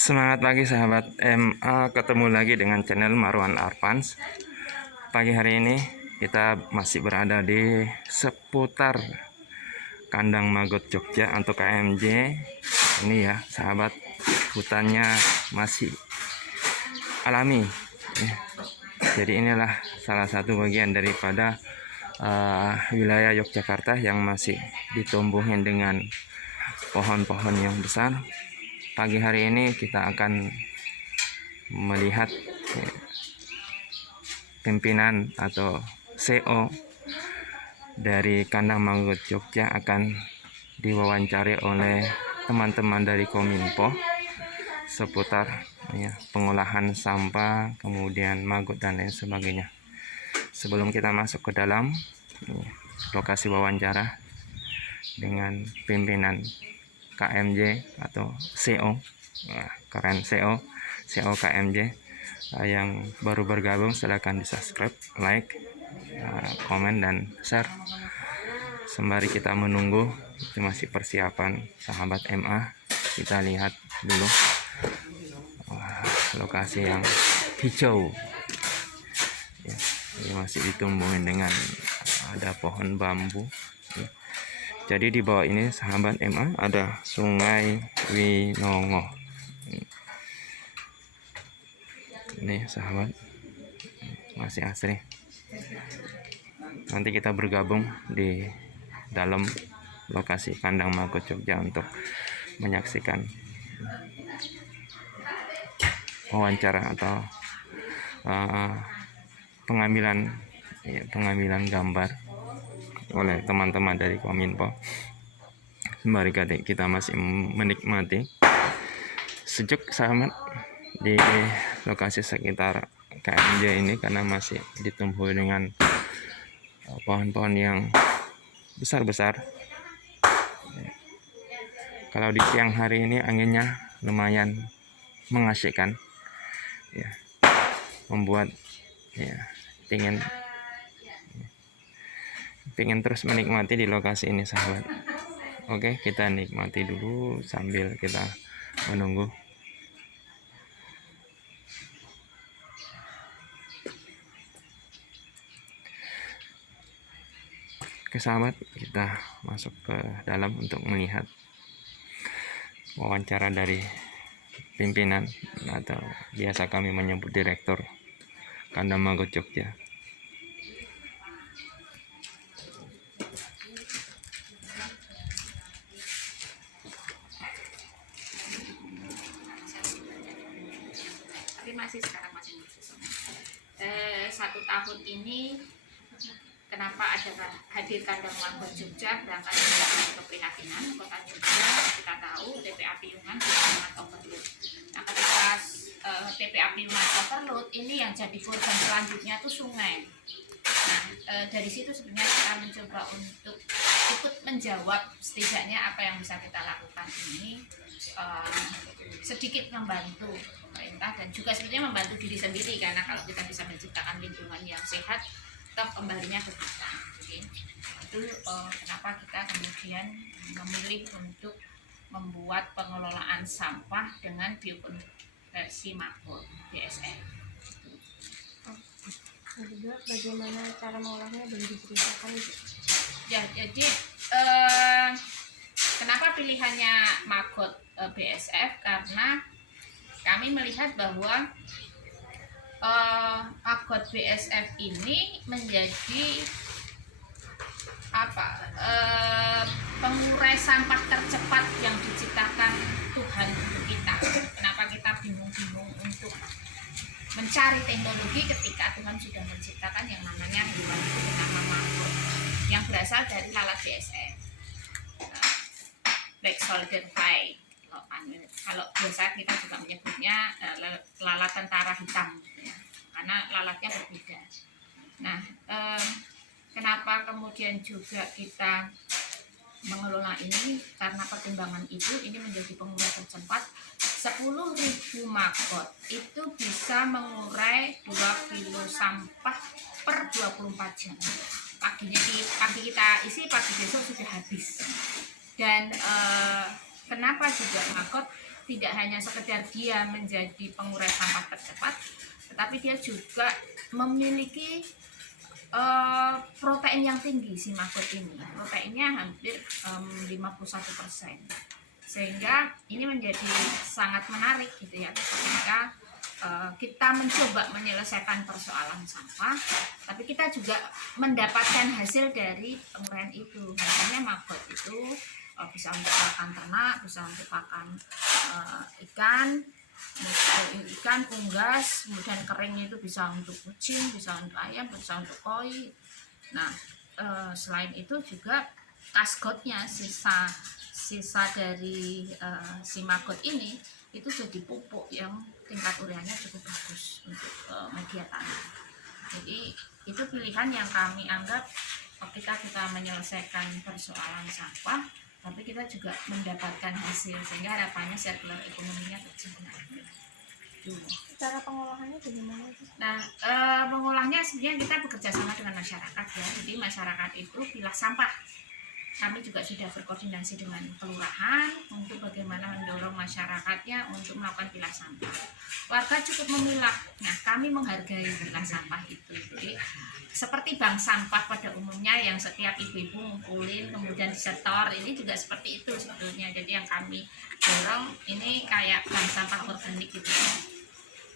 Semangat pagi sahabat MA, ketemu lagi dengan channel Marwan Arfans. Pagi hari ini kita masih berada di seputar Kandang Magot Jogja atau KMJ. Ini ya sahabat, hutannya masih alami ya. Jadi inilah salah satu bagian daripada wilayah Yogyakarta yang masih ditumbuhin dengan pohon-pohon yang besar. Pagi hari ini kita akan melihat pimpinan atau CEO dari Kandang Magot Jogja akan diwawancari oleh teman-teman dari Kominfo seputar ya, pengolahan sampah, kemudian magot dan lain sebagainya. Sebelum kita masuk ke dalam lokasi wawancara dengan pimpinan KMJ atau CEO, keren CEO KMJ yang baru bergabung, silahkan di subscribe, like, komen dan share. Sembari kita menunggu, itu masih persiapan sahabat MA. Kita lihat dulu lokasi yang hijau ya, ini masih ditumbuhin dengan ada pohon bambu ya. Jadi di bawah ini sahabat MA ada Sungai Winongo. Ini sahabat, masih asri. Nanti kita bergabung di dalam lokasi Kandang Magot Jogja untuk menyaksikan wawancara atau pengambilan gambar oleh teman-teman dari Kominfo. Sembari kita masih menikmati sejuk sahabat di lokasi sekitar KMJ ini, karena masih ditumbuhi dengan pohon-pohon yang besar-besar. Kalau di siang hari ini anginnya lumayan mengasyikkan ya, membuat ya pengen terus menikmati di lokasi ini sahabat. Oke, kita nikmati dulu sambil kita menunggu. Oke sahabat, kita masuk ke dalam untuk melihat wawancara dari pimpinan atau biasa kami menyebut direktur Kandang Magot Jogja. Tapi masih sekarang masih satu tahun ini kenapa ada hadir Kandang Magot Jogja berangkat dari keprihatinan Kota Jogja. Kita tahu TPA Piungan sangat overload. Nah, ketika TPA Piungan overload, ini yang jadi korban selanjutnya itu sungai. Nah, dari situ sebenarnya kita mencoba untuk ikut menjawab setidaknya apa yang bisa kita lakukan ini, sedikit membantu pemerintah dan juga sebenarnya membantu diri sendiri, karena kalau kita bisa menciptakan lingkungan yang sehat, tetap kembalinya ke kita. Jadi itu kenapa kita kemudian memilih untuk membuat pengelolaan sampah dengan biokonversi magot BSF. Juga bagaimana cara mengolahnya dan diceritakan ya. Jadi kenapa pilihannya magot BSF, karena kami melihat bahwa magot BSF ini menjadi pengurai sampah tercepat yang diciptakan Tuhan untuk kita. Kenapa kita bingung-bingung untuk mencari teknologi ketika Tuhan sudah menciptakan yang namanya hewan itu bernama magot yang berasal dari lalat BSF, Black Soldier Fly. Kalau biasa kita juga menyebutnya lalat tentara hitam ya, karena lalatnya berbeda. Nah, kenapa kemudian juga kita mengelola ini, karena pertimbangan itu ini menjadi pengurai tercepat. 10.000 magot itu bisa mengurai 2 kilo sampah per 24 jam. Pagi kita isi, pagi besok sudah habis. Dan kenapa juga Magot tidak hanya sekedar dia menjadi pengurai sampah tercepat, tetapi dia juga memiliki protein yang tinggi si Magot ini. Proteinnya hampir 51%. Sehingga ini menjadi sangat menarik gitu ya ketika kita mencoba menyelesaikan persoalan sampah, tapi kita juga mendapatkan hasil dari penguraian itu. Misalnya Magot itu bisa untuk pakan ternak, bisa untuk pakan ikan unggas, kemudian kering itu bisa untuk kucing, bisa untuk ayam, bisa untuk koi. Nah, selain itu juga kasgotnya, sisa dari si Magot ini itu jadi pupuk yang tingkat ureanya cukup bagus untuk media tanah. Jadi itu pilihan yang kami anggap ketika kita menyelesaikan persoalan sampah, tapi kita juga mendapatkan hasil, sehingga harapannya circular ekonominya terjaga. Cara pengolahannya bagaimana sih? Nah, mengolahnya sebenarnya kita bekerja sama dengan masyarakat ya. Jadi masyarakat itu pilah sampah. Kami juga sudah berkoordinasi dengan kelurahan untuk bagaimana mendorong masyarakatnya untuk melakukan pilah sampah. Warga cukup memilah. Nah, kami menghargai pilah sampah itu. Jadi seperti bank sampah pada umumnya yang setiap ibu-ibu ngumpulin kemudian disetor, ini juga seperti itu sebetulnya. Jadi yang kami dorong ini kayak bank sampah organik gitu.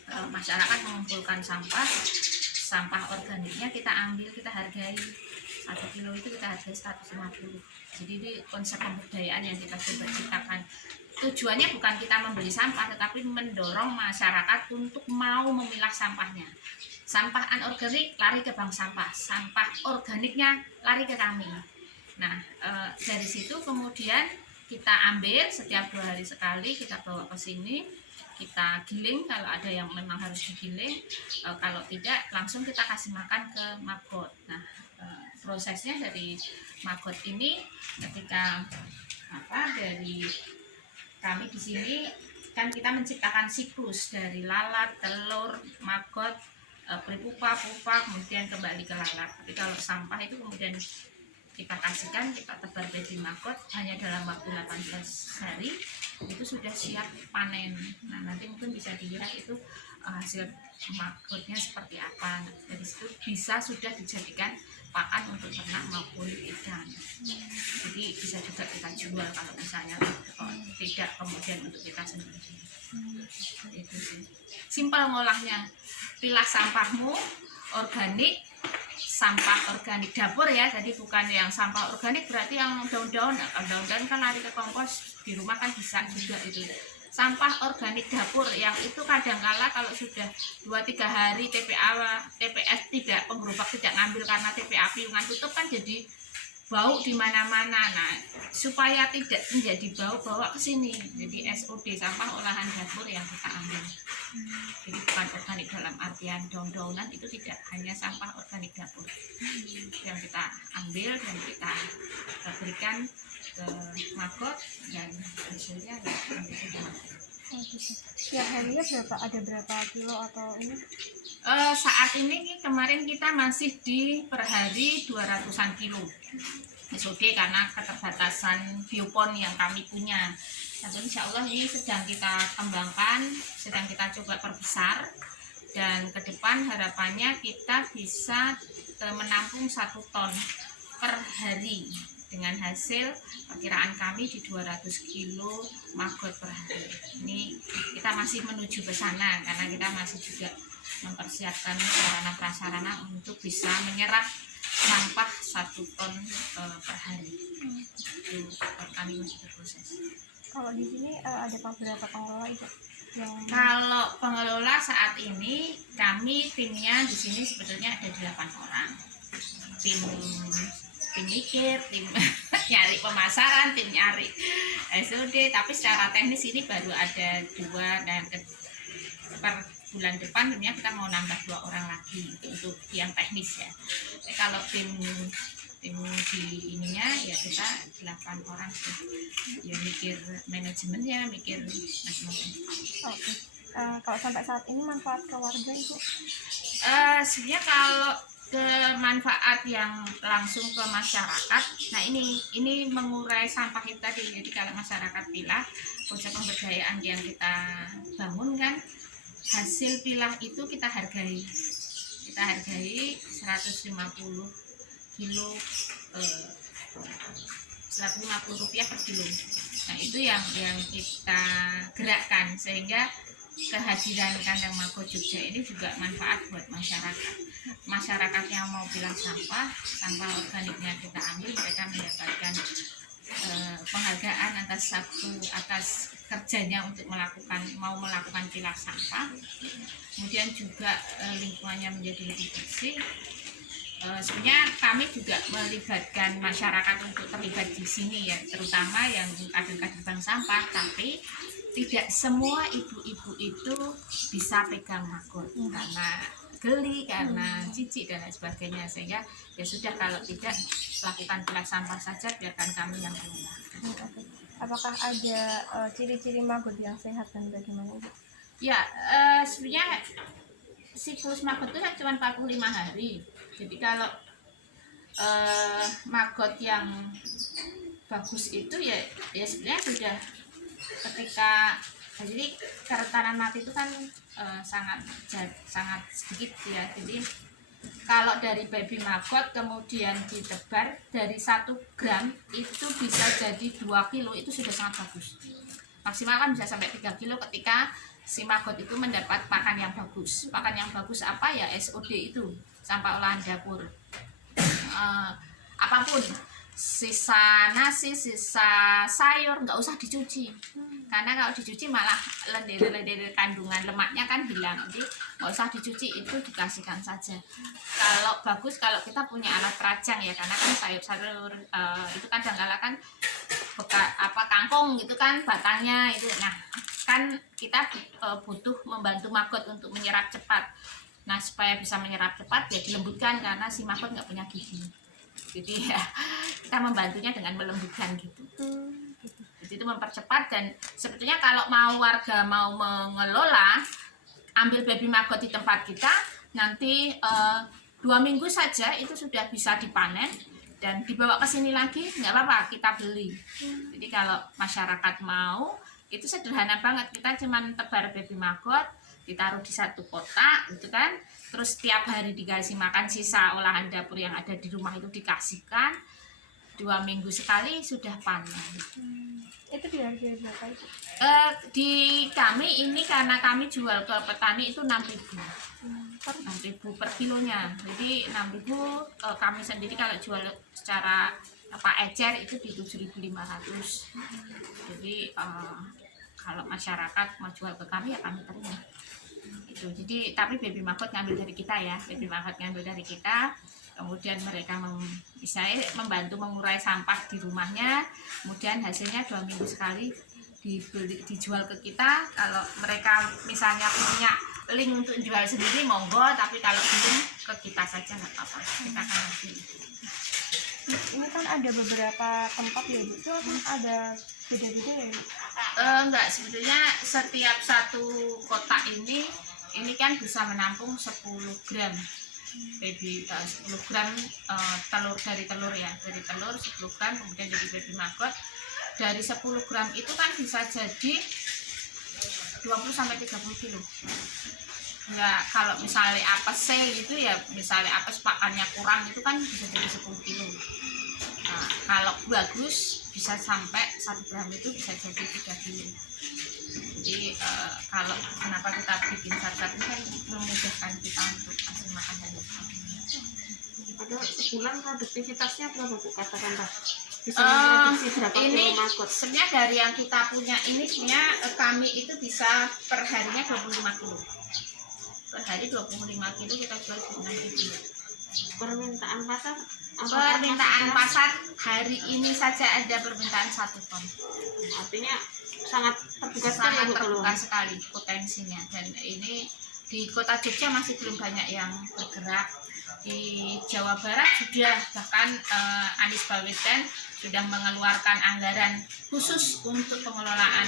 Masyarakat mengumpulkan sampah organiknya kita ambil, kita hargai. 1 kilo itu kita hargai 150. Jadi ini konsep pemberdayaan yang kita coba ciptakan. Tujuannya bukan kita membeli sampah, tetapi mendorong masyarakat untuk mau memilah sampahnya. Sampah anorganik lari ke bank sampah, sampah organiknya lari ke kami. Nah, dari situ kemudian kita ambil setiap 2 hari sekali, kita bawa ke sini, kita giling kalau ada yang memang harus digiling, kalau tidak langsung kita kasih makan ke Magot. Nah, prosesnya dari Magot ini ketika dari kami di sini kan kita menciptakan siklus dari lalat, telur, Magot, pupa, kemudian kembali ke lalat. Tapi kalau sampah itu kemudian kita kasihkan, kita tebar di Magot hanya dalam waktu 18 hari itu sudah siap panen. Nah, nanti mungkin bisa dilihat itu hasil Magotnya seperti apa. Dari situ bisa sudah dijadikan pakan untuk ternak maupun ikan. Jadi bisa juga kita jual kalau misalnya tidak kemudian untuk kita sendiri. Itu sih. Simpel ngolahnya. Pilah sampahmu organik, sampah organik dapur ya, jadi bukan yang sampah organik berarti yang daun-daun kan lari ke kompos, di rumah kan bisa juga itu. Sampah organik dapur yang itu kadangkala kalau sudah 2-3 hari TPS tidak, penggerobak tidak ngambil karena TPA piungan tutup kan jadi bau di mana-mana. Nah, supaya tidak menjadi bau, bawa ke sini. Jadi SOD, sampah olahan dapur yang kita ambil. Jadi bukan organik dalam artian daun-daunan, itu tidak, hanya sampah organik dapur yang kita ambil dan kita berikan ke Magot dan hasilnya ya nanti kita makan. Setiap harinya ada berapa kilo atau ini? Saat ini kemarin kita masih di per hari 200-an kilo SOD karena keterbatasan biopon yang kami punya. Tapi insya Allah ini sedang kita kembangkan, sedang kita coba perbesar, dan ke depan harapannya kita bisa menampung 1 ton per hari dengan hasil perkiraan kami di 200 kilo Magot per hari. Ini kita masih menuju ke sana karena kita masih juga mempersiapkan sarana prasarana untuk bisa menyerap sampah 1 ton per hari. Itu kami masih berproses. Kalau di sini ada beberapa pengelola itu yang... Kalau pengelola saat ini kami timnya di sini sebetulnya ada 8 orang. Tim mikir, tim nyari pemasaran, tim nyari SOD, tapi secara teknis ini baru ada 2 dan per bulan depan tentunya kita mau nambah 2 orang lagi untuk yang teknis ya. Kalau tim di ininya ya kita 8 orang sih. Ya mikir manajemennya, mikir macam-macam. Kalau sampai saat ini manfaat ke warga itu? Sebenarnya kalau ke manfaat yang langsung ke masyarakat. Nah ini mengurai sampah itu tadi. Jadi kalau masyarakat pilah, konsep pemberdayaan yang kita bangun kan, hasil pilah itu kita hargai 150 kilo, 150 rupiah per kilo. Nah itu yang kita gerakkan, sehingga kehadiran Kandang Magot Jogja ini juga manfaat buat masyarakat yang mau pilah sampah organiknya kita ambil, mereka mendapatkan penghargaan atas kerjanya untuk mau melakukan pilah sampah. Kemudian juga lingkungannya menjadi lebih bersih. Sebenarnya kami juga melibatkan masyarakat untuk terlibat di sini ya, terutama yang kader-kader bank sampah, tapi tidak semua ibu-ibu itu bisa pegang magot karena geli, karena jijik dan lain sebagainya, sehingga ya sudah, kalau tidak lakukan pilah sampah saja, biarkan kami yang kelola. Apakah ada ciri-ciri magot yang sehat dan bagaimana, Bu? Ya, sebenarnya siklus magot itu kan cuma 45 hari. Jadi kalau magot yang bagus itu ya sebenarnya sudah ketika, jadi kerentanan mati itu kan sangat sedikit ya. Jadi kalau dari baby magot kemudian ditebar, dari 1 gram itu bisa jadi 2 kilo, itu sudah sangat bagus. Maksimal kan bisa sampai 3 kilo ketika si magot itu mendapat pakan yang bagus. Pakan yang bagus apa ya? SOD itu, sampah olahan dapur. Apapun, sisa nasi, sisa sayur nggak usah dicuci, karena kalau dicuci malah lendir kandungan lemaknya kan hilang. Jadi nggak usah dicuci, itu dikasihkan saja. Kalau bagus kalau kita punya alat rajang ya, karena kan sayur-sayur itu kadang-kala kan kangkung gitu kan batangnya itu. Nah kan kita butuh membantu magot untuk menyerap cepat. Nah supaya bisa menyerap cepat ya dilembutkan, karena si magot nggak punya gigi. Jadi ya kita membantunya dengan melembutkan gitu. Jadi itu mempercepat. Dan sebetulnya kalau warga mau mengelola, ambil baby magot di tempat kita, nanti 2 minggu saja itu sudah bisa dipanen dan dibawa ke sini lagi, nggak apa-apa, kita beli. Jadi kalau masyarakat mau, itu sederhana banget. Kita cuma tebar baby magot, ditaruh di 1 kotak gitu kan, terus tiap hari dikasih makan sisa olahan dapur yang ada di rumah itu dikasihkan. 2 minggu sekali sudah panen. Itu di harga berapa itu? Di kami ini, karena kami jual ke petani itu 6.000 per kilonya. Jadi 6.000, kami sendiri kalau jual secara ecer itu di 7.500. Jadi kalau masyarakat mau jual ke kami ya kami terima itu. Jadi tapi baby magot ngambil dari kita ya, baby magot ngambil dari kita, kemudian mereka bisa membantu mengurai sampah di rumahnya, kemudian hasilnya 2 minggu sekali dijual ke kita. Kalau mereka misalnya punya link untuk jual sendiri monggo, tapi kalau belum, ke kita saja nggak apa-apa, kita akan hasil. Ini kan ada beberapa tempat ya, Bu. Itu ada beda-beda ya, Bu? Enggak, sebetulnya setiap 1 kotak ini kan bisa menampung 10 gram baby, 10 gram telur, dari telur 10 gram, kemudian jadi baby magot. Dari 10 gram itu kan bisa jadi 20-30 kilo. Ya kalau misalnya apes gitu ya, misalnya apes pakannya kurang itu kan bisa jadi 10 kilo. Nah, kalau bagus bisa sampai 1 gram itu bisa jadi 3 kilo. Jadi kalau kenapa kita bikin satu kan memudahkan kita untuk kasih makan dan sebagainya. Ada sebulan produktivitasnya berapa, Bu, katakan Pak? Bisa memproduksi berapa Ini kilo magot? sebenarnya dari yang kita punya ini sebenarnya kami itu bisa per harinya 25 kilo. Per hari 25 kilo kita jual 9 kilo. Permintaan pasar? Permintaan pasar hari ini saja ada permintaan 1 ton. Artinya sangat terbuka sekali, Sangat Bu, terbuka sekali potensinya. Dan ini di kota Jogja masih belum banyak yang bergerak. Di Jawa Barat sudah, bahkan Anies Baswedan sudah mengeluarkan anggaran khusus untuk pengelolaan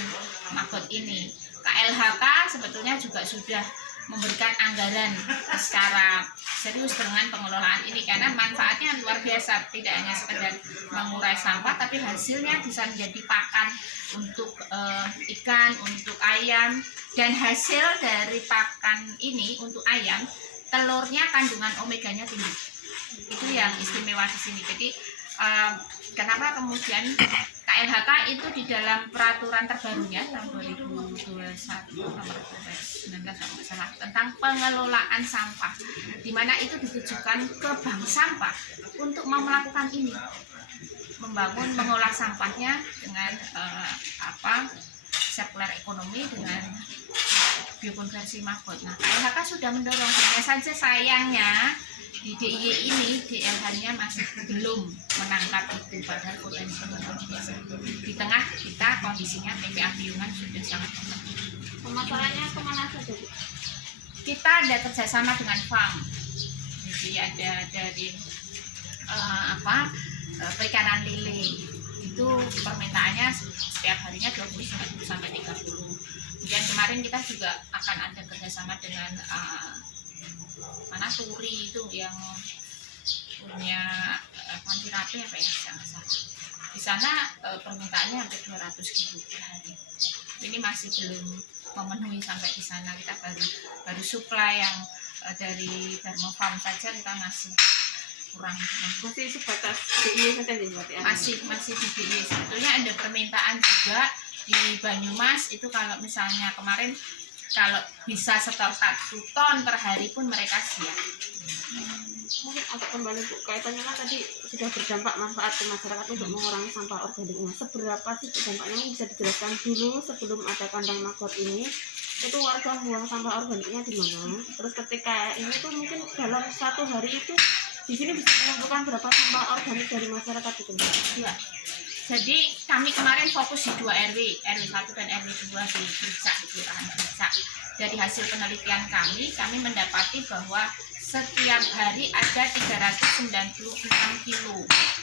magot ini. KLHK sebetulnya juga sudah memberikan anggaran secara serius dengan pengelolaan ini, karena manfaatnya luar biasa, tidak hanya sekedar mengurai sampah tapi hasilnya bisa menjadi pakan untuk ikan, untuk ayam, dan hasil dari pakan ini untuk ayam, telurnya kandungan omeganya tinggi. Itu yang istimewa di sini. Jadi kenapa kemudian KLHK itu di dalam peraturan terbarunya tahun 2021 nomor 19 tentang pengelolaan sampah, di mana itu ditujukan ke bank sampah untuk melakukan ini, mengolah sampahnya dengan sirkular ekonomi dengan biokonversi maggot. Nah, KLHK sudah mendorong, hanya saja sayangnya di DIY ini DLH-nya masih belum menangkap itu, padahal potensinya luar biasa. Di tengah kita kondisinya TPA Piungan sudah sangat lemah. Pemasarannya kemana saja, Bu? Kita ada kerjasama dengan farm, jadi ada dari perikanan lele, itu permintaannya setiap harinya 20 sampai 30. Kemudian kemarin kita juga akan ada kerjasama dengan Turi itu yang punya panti rapi apa ya, jangan salah. Di sana permintaannya hampir 200.000 per hari. Ini masih belum memenuhi sampai di sana. Kita baru supply yang dari Dharma Farm saja kita masih kurang. Masih sebatas DIY saja nih berarti? Masih di DIY. Sebetulnya ada permintaan juga di Banyumas itu, kalau misalnya kemarin kalau bisa setor 1 ton per hari pun mereka siap. Mungkin agak kembali, Bu, kaitannya kan tadi sudah berdampak manfaat ke masyarakat untuk mengurangi sampah organiknya. Seberapa sih dampaknya, bisa dijelaskan dulu sebelum ada kandang maggot ini? Itu warga buang sampah organiknya di mana? Terus ketika ini tuh mungkin dalam 1 hari itu di sini bisa mengumpulkan berapa sampah organik dari masyarakat itu? Ya. Jadi kami kemarin fokus di 2 RW 1 dan RW 2 di Becak, di Kelurahan Becak. Dari hasil penelitian kami mendapati bahwa setiap hari ada 396 kilo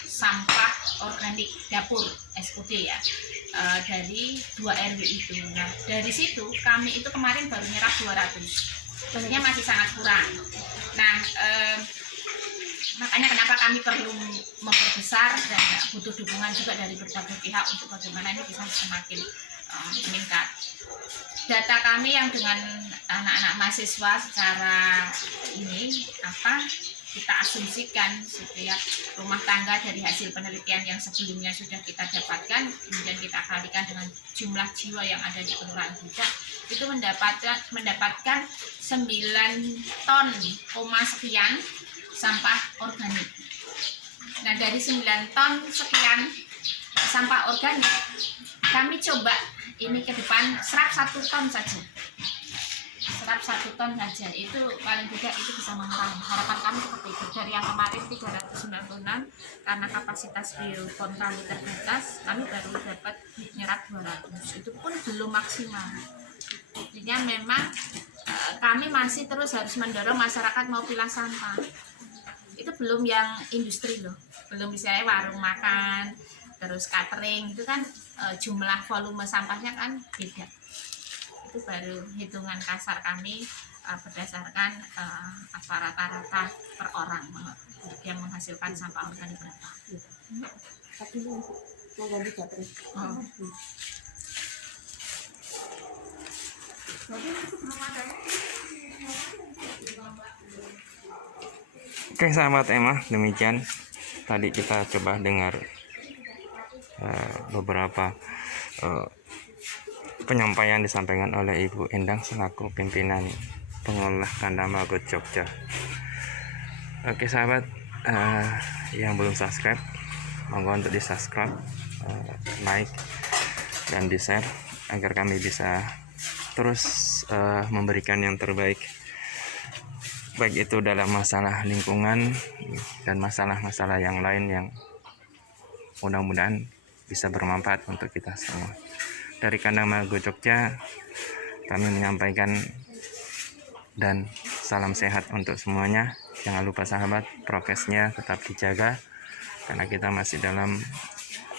sampah organik dapur SOD ya, dari 2 RW itu. Nah, dari situ kami itu kemarin baru nyerap 200, sebenarnya masih sangat kurang. Nah, makanya kenapa kami perlu memperbesar dan butuh dukungan juga dari berbagai pihak untuk bagaimana ini bisa semakin meningkat. Data kami yang dengan anak-anak mahasiswa secara ini kita asumsikan setiap rumah tangga dari hasil penelitian yang sebelumnya sudah kita dapatkan, kemudian kita kalikan dengan jumlah jiwa yang ada di Kelurahan Becak, itu mendapatkan 9 ton sekian sampah organik. Nah, dari 9 ton sekian sampah organik, kami coba ini ke depan serap 1 ton saja. Serap 1 ton saja, itu paling tidak itu bisa mengurangi. Harapan kami seperti itu. Dari yang kemarin 396, karena kapasitas biopon kami terbatas, kami baru dapat nyerap 200. Itu pun belum maksimal. Artinya memang kami masih terus harus mendorong masyarakat mau pilah sampah. Itu belum yang industri loh, belum misalnya warung makan, terus catering, itu kan jumlah volume sampahnya kan beda. Itu baru hitungan kasar kami berdasarkan rata-rata per orang yang menghasilkan sampah organik berapa. Tapi mau ganti baterai. Jadi itu belum ada. Oke sahabat Emma, demikian tadi kita coba dengar beberapa penyampaian disampaikan oleh Ibu Endang selaku pimpinan pengolah kandang maggot Jogja. Oke sahabat, yang belum subscribe monggo untuk di subscribe, like dan di share agar kami bisa terus memberikan yang terbaik, baik itu dalam masalah lingkungan dan masalah-masalah yang lain yang mudah-mudahan bisa bermanfaat untuk kita semua. Dari kandang maggot Jogja kami menyampaikan dan salam sehat untuk semuanya. Jangan lupa sahabat, prokesnya tetap dijaga karena kita masih dalam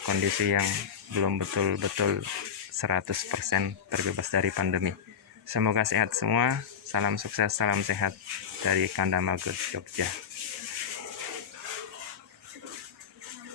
kondisi yang belum betul-betul 100% terbebas dari pandemi. Semoga sehat semua. Salam sukses, salam sehat dari Kandang Magot Jogja.